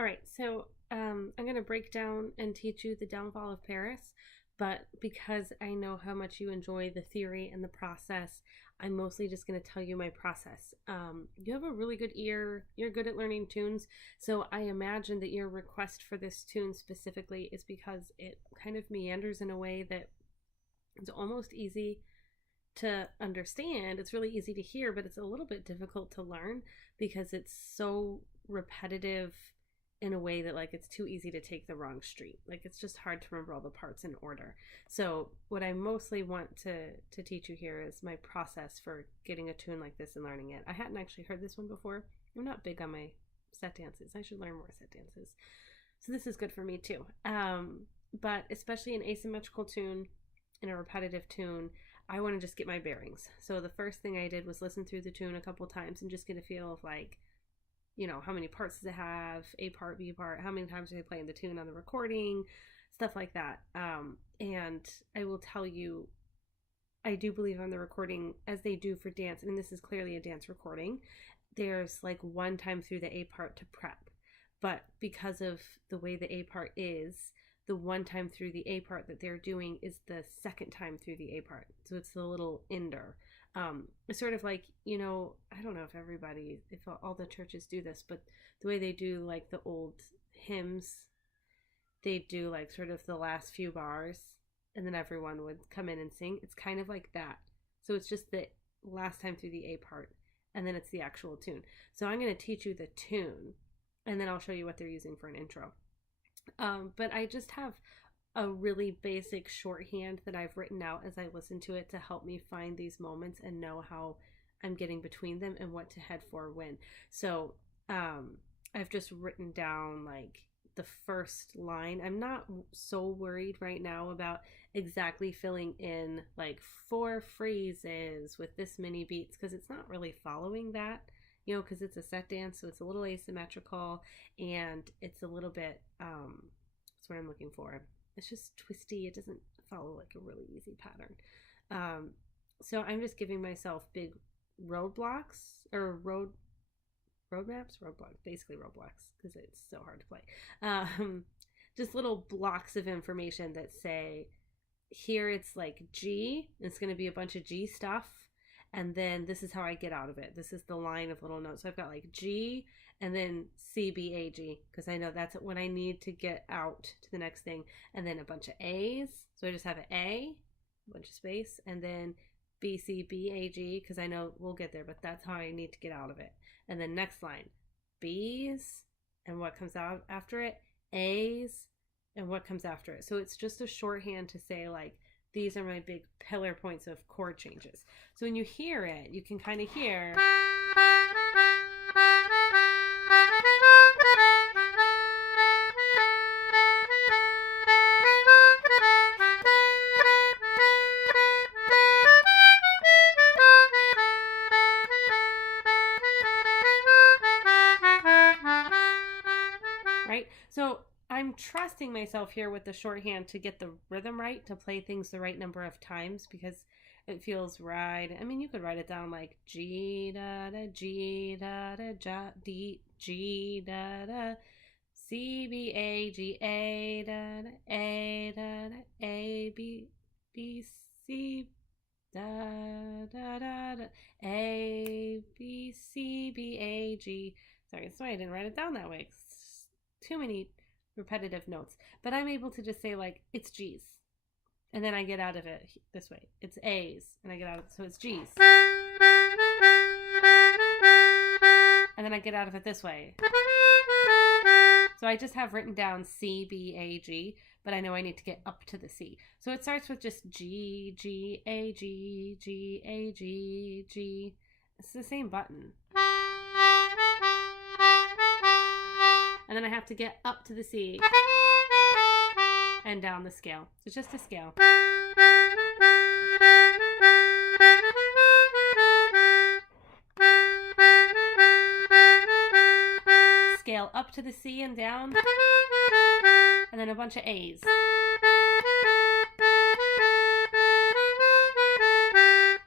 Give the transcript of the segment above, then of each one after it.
All right, so I'm going to break down and teach you the downfall of Paris, but because I know how much you enjoy the theory and the process, I'm mostly just going to tell you my process. You have a really good ear, you're good at learning tunes, so I imagine that your request for this tune specifically is because it kind of meanders in a way that it's almost easy to understand. It's really easy to hear, but it's a little bit difficult to learn because it's so repetitive in a way that like it's too easy to take the wrong street. Like it's just hard to remember all the parts in order. So what I mostly want to teach you here is my process for getting a tune like this and learning it. I hadn't actually heard this one before. I'm not big on my set dances. I should learn more set dances. So this is good for me too. But especially an asymmetrical tune, in a repetitive tune, I want to just get my bearings. So the first thing I did was listen through the tune a couple times and just get a feel of like, you know, how many parts does it have, A part, B part, how many times are they playing the tune on the recording, stuff like that. And I will tell you, I do believe on the recording, as they do for dance, and this is clearly a dance recording, there's like one time through the A part to prep. But because of the way the A part is, the one time through the A part that they're doing is the second time through the A part. So it's the little ender. It's sort of like, you know, I don't know if all the churches do this, but the way they do like the old hymns, they do like sort of the last few bars and then everyone would come in and sing. It's kind of like that. So it's just the last time through the A part and then it's the actual tune. So I'm going to teach you the tune and then I'll show you what they're using for an intro. But I just have a really basic shorthand that I've written out as I listen to it to help me find these moments and know how I'm getting between them and what to head for when. So I've just written down like the first line. I'm not so worried right now about exactly filling in like 4 phrases with this many beats because it's not really following that. You know, because it's a set dance, so it's a little asymmetrical and it's a little bit, that's what I'm looking for. It's just twisty. It doesn't follow like a really easy pattern. So I'm just giving myself big roadblocks or basically roadblocks because it's so hard to play. Just little blocks of information that say, here it's like G, it's going to be a bunch of G stuff. And then this is how I get out of it. This is the line of little notes. So I've got like G and then C, B, A, G, because I know that's when I need to get out to the next thing. And then a bunch of A's. So I just have an A, a bunch of space, and then B, C, B, A, G, because I know we'll get there, but that's how I need to get out of it. And then next line, B's, and what comes out after it, A's, and what comes after it. So it's just a shorthand to say like, these are my big pillar points of chord changes. So when you hear it, you can kind of hear. Right? So I'm trusting myself here with the shorthand to get the rhythm right, to play things the right number of times because it feels right. I mean, you could write it down like G da da G da da D G da da C B A G A da da A da da A B B C da da da da A B C B A G. Sorry, that's why I didn't write it down that way. Too many repetitive notes, but I'm able to just say like it's G's and then I get out of it this way. It's A's and I get out of it, so it's G's and then I get out of it this way. So I just have written down C, B, A, G, but I know I need to get up to the C. So it starts with just G, G, A, G, G, A, G, G. It's the same button. And then I have to get up to the C and down the scale. It's just a scale. Scale up to the C and down. And then a bunch of A's.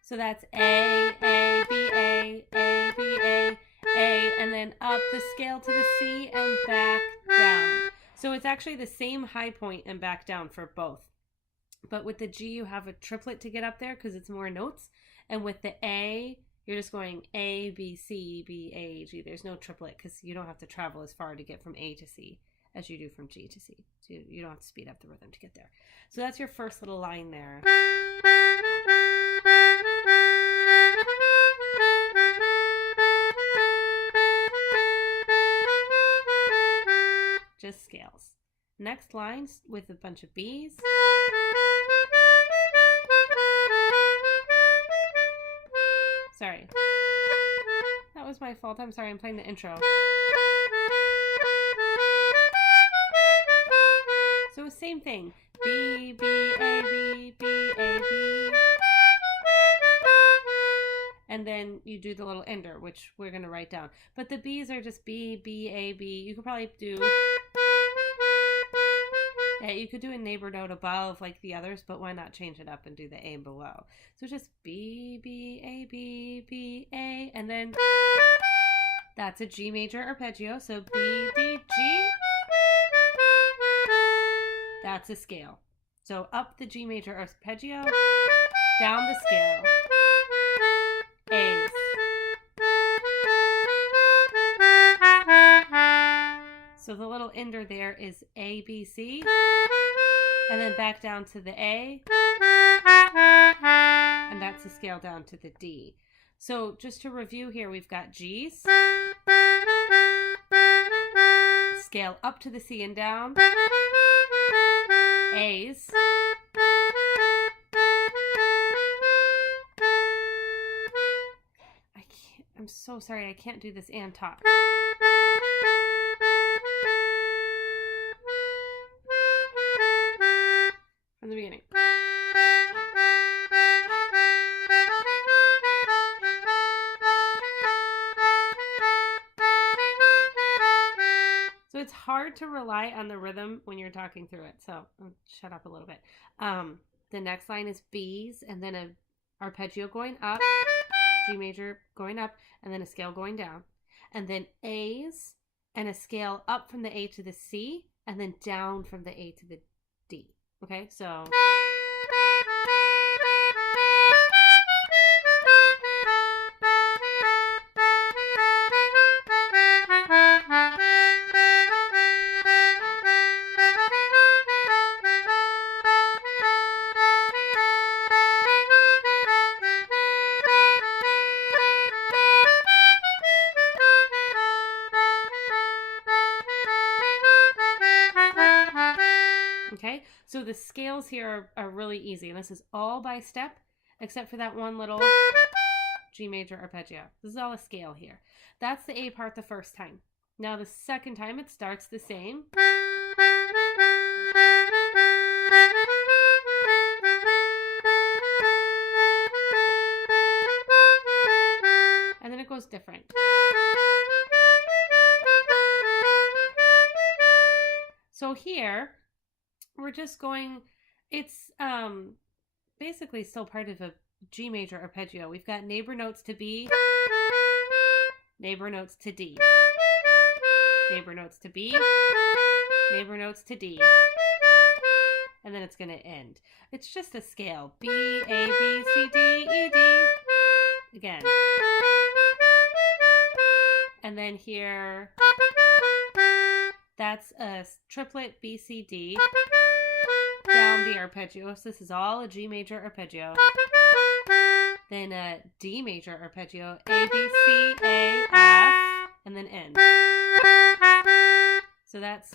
So that's A, B, A, B, A, A, and then up the scale to the C and back down. So it's actually the same high point and back down for both. But with the G, you have a triplet to get up there because it's more notes. And with the A, you're just going A, B, C, B, A, G. There's no triplet because you don't have to travel as far to get from A to C as you do from G to C. So you don't have to speed up the rhythm to get there. So that's your first little line there. Just scales. Next line with a bunch of B's. Sorry. That was my fault. I'm sorry. I'm playing the intro. So same thing. B, B, A, B, B, A, B. And then you do the little ender, which we're going to write down. But the B's are just B, B, A, B. You could probably do... Yeah, you could do a neighbor note above like the others, but why not change it up and do the A below? So just B, B, A, B, B, A, and then that's a G major arpeggio. So B, D, G. That's a scale. So up the G major arpeggio, down the scale. A's. So the little ender there is A, B, C, and then back down to the A, and that's a scale down to the D. So just to review here, we've got G's, scale up to the C and down, A's, I'm so sorry, I can't do this and talk. From the beginning. So it's hard to rely on the rhythm when you're talking through it. So I'll shut up a little bit. The next line is B's and then a arpeggio going up, G major going up, and then a scale going down. And then A's and a scale up from the A to the C, and then down from the A to the D. Okay, so... Okay, so the scales here are really easy. And this is all by step, except for that one little G major arpeggio. This is all a scale here. That's the A part the first time. Now the second time it starts the same. And then it goes different. So here, we're just going, it's basically still part of a G major arpeggio. We've got neighbor notes to B, neighbor notes to D, neighbor notes to B, neighbor notes to D, and then it's going to end. It's just a scale. B, A, B, C, D, E, D. Again. And then here, that's a triplet B, C, D. Down the arpeggio. So this is all a G major arpeggio. Then a D major arpeggio. A, B, C, A, F, and then end. So that's...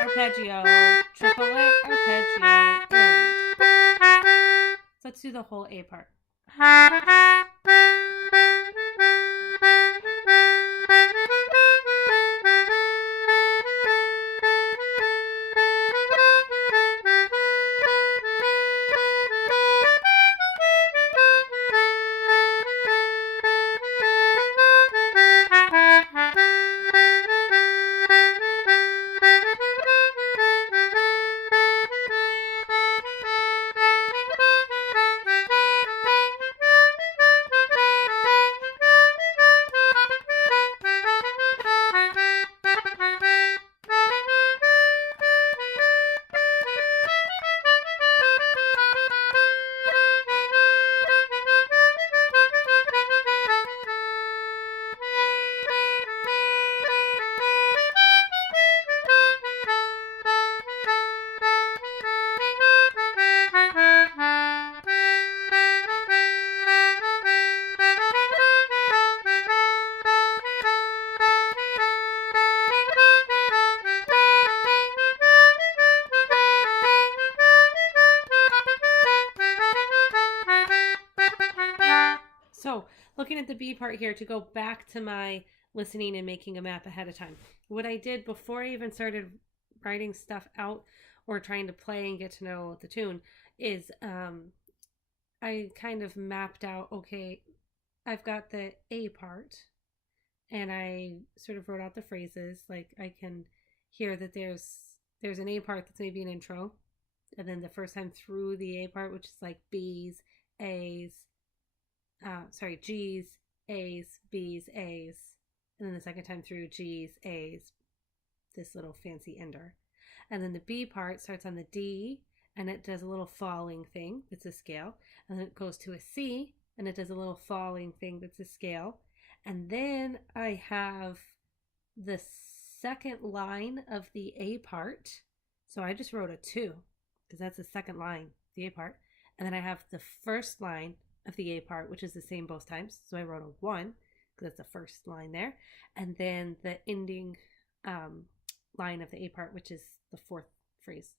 arpeggio, triplet, arpeggio, end. So let's do the whole A part. looking at the B part here to go back to my listening and making a map ahead of time. What I did before I even started writing stuff out or trying to play and get to know the tune is I kind of mapped out, okay, I've got the A part, and I sort of wrote out the phrases. Like I can hear that there's an A part that's maybe an intro, and then the first time through the A part, which is like B's, A's, G's, A's, B's, A's, and then the second time through G's, A's, this little fancy ender. And then the B part starts on the D, and it does a little falling thing that's a scale, and then it goes to a C, and it does a little falling thing that's a scale. And then I have the second line of the A part. So I just wrote a 2 because that's the second line, the A part. And then I have the first line of the A part, which is the same both times. So I wrote a 1 because that's the first line there. And then the ending line of the A part, which is the fourth phrase.